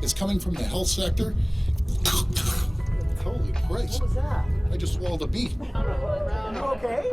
It's coming from the health sector. Holy Christ. What was that? I just swallowed a bee. You okay?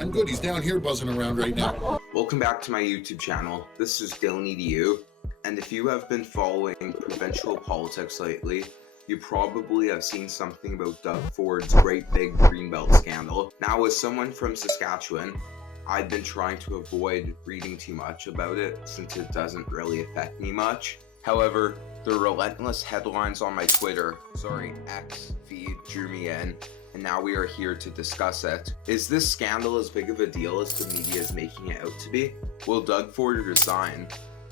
I'm good. He's down here buzzing around right now. Welcome back to my YouTube channel. This is Dylan EDU, and if you have been following provincial politics lately, you probably have seen something about Doug Ford's great big Greenbelt Scandal. Now, as someone from Saskatchewan, I've been trying to avoid reading too much about it since it doesn't really affect me much. However, the relentless headlines on my X feed drew me in, and now we are here to discuss it. Is this scandal as big of a deal as the media is making it out to be? Will Doug Ford resign?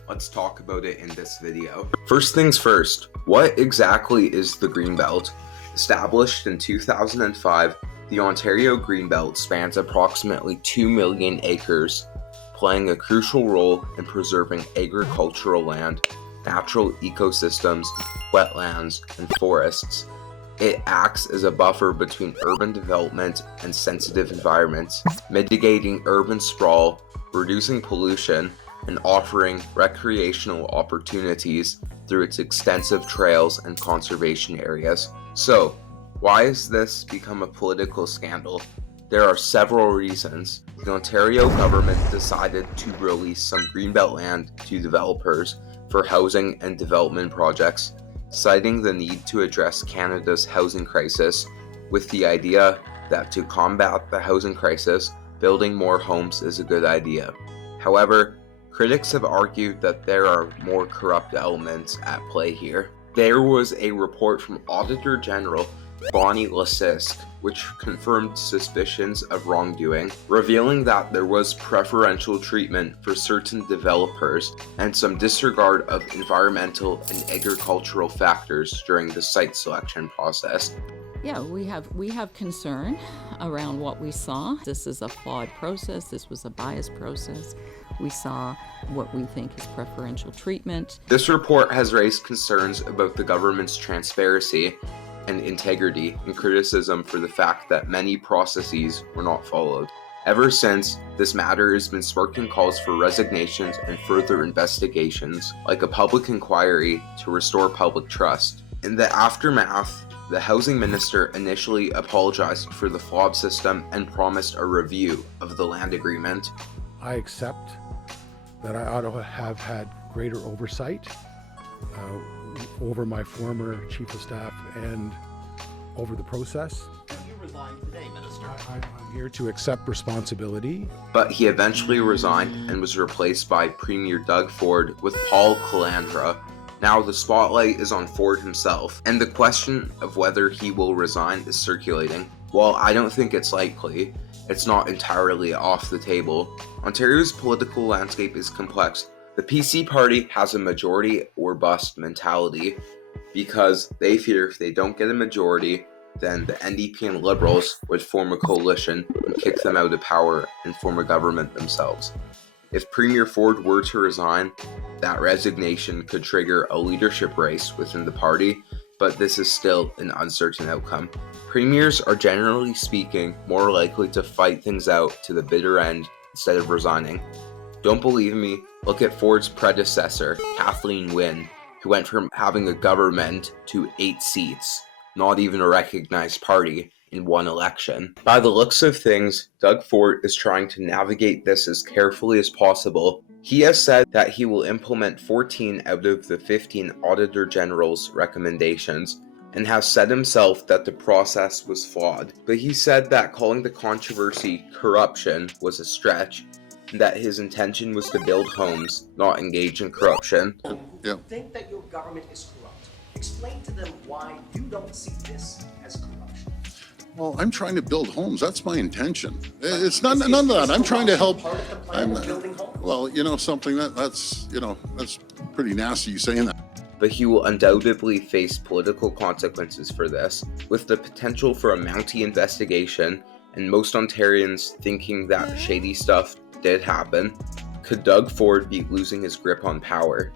Let's talk about it in this video. First things first, what exactly is the Greenbelt? Established in 2005, the Ontario Greenbelt spans approximately 2 million acres, playing a crucial role in preserving agricultural land, natural ecosystems, wetlands, and forests. It acts as a buffer between urban development and sensitive environments, mitigating urban sprawl, reducing pollution, and offering recreational opportunities through its extensive trails and conservation areas. So, why has this become a political scandal? There are several reasons. The Ontario government decided to release some Greenbelt land to developers for housing and development projects, citing the need to address Canada's housing crisis, with the idea that to combat the housing crisis, building more homes is a good idea. However, critics have argued that there are more corrupt elements at play here. There was a report from Auditor General Bonnie Lasisk, which confirmed suspicions of wrongdoing, revealing that there was preferential treatment for certain developers and some disregard of environmental and agricultural factors during the site selection process. Yeah, we have concern around what we saw. This is a flawed process. This was a biased process. We saw what we think is preferential treatment. This report has raised concerns about the government's transparency and integrity, and criticism for the fact that many processes were not followed. Ever since, this matter has been sparking calls for resignations and further investigations, like a public inquiry to restore public trust. In the aftermath, the housing minister initially apologized for the flawed system and promised a review of the land agreement. I accept that I ought to have had greater oversight over my former chief of staff and over the process. You resigned today, Minister. I'm here to accept responsibility. But he eventually resigned and was replaced by Premier Doug Ford with Paul Calandra. Now the spotlight is on Ford himself, and the question of whether he will resign is circulating. While I don't think it's likely, it's not entirely off the table. Ontario's political landscape is complex. The PC party has a majority or bust mentality because they fear if they don't get a majority, then the NDP and Liberals would form a coalition and kick them out of power and form a government themselves. If Premier Ford were to resign, that resignation could trigger a leadership race within the party, but this is still an uncertain outcome. Premiers are generally speaking more likely to fight things out to the bitter end instead of resigning. Don't believe me? Look at Ford's predecessor, Kathleen Wynne, who went from having a government to 8 seats, not even a recognized party, in one election. By the looks of things, Doug Ford is trying to navigate this as carefully as possible. He has said that he will implement 14 out of the 15 Auditor General's recommendations, and has said himself that the process was flawed. But he said that calling the controversy corruption was a stretch, and that his intention was to build homes, not engage in corruption. Yeah. Think that your government is corrupt. Explain to them why you don't see this as corruption. Well, I'm trying to build homes. That's my intention. It's not none of that. I'm trying to help. Part of the plan of building homes? Well, you know something that's pretty nasty. You saying that. But he will undoubtedly face political consequences for this, with the potential for a mounting investigation, and most Ontarians thinking that shady stuff did happen. Could Doug Ford be losing his grip on power?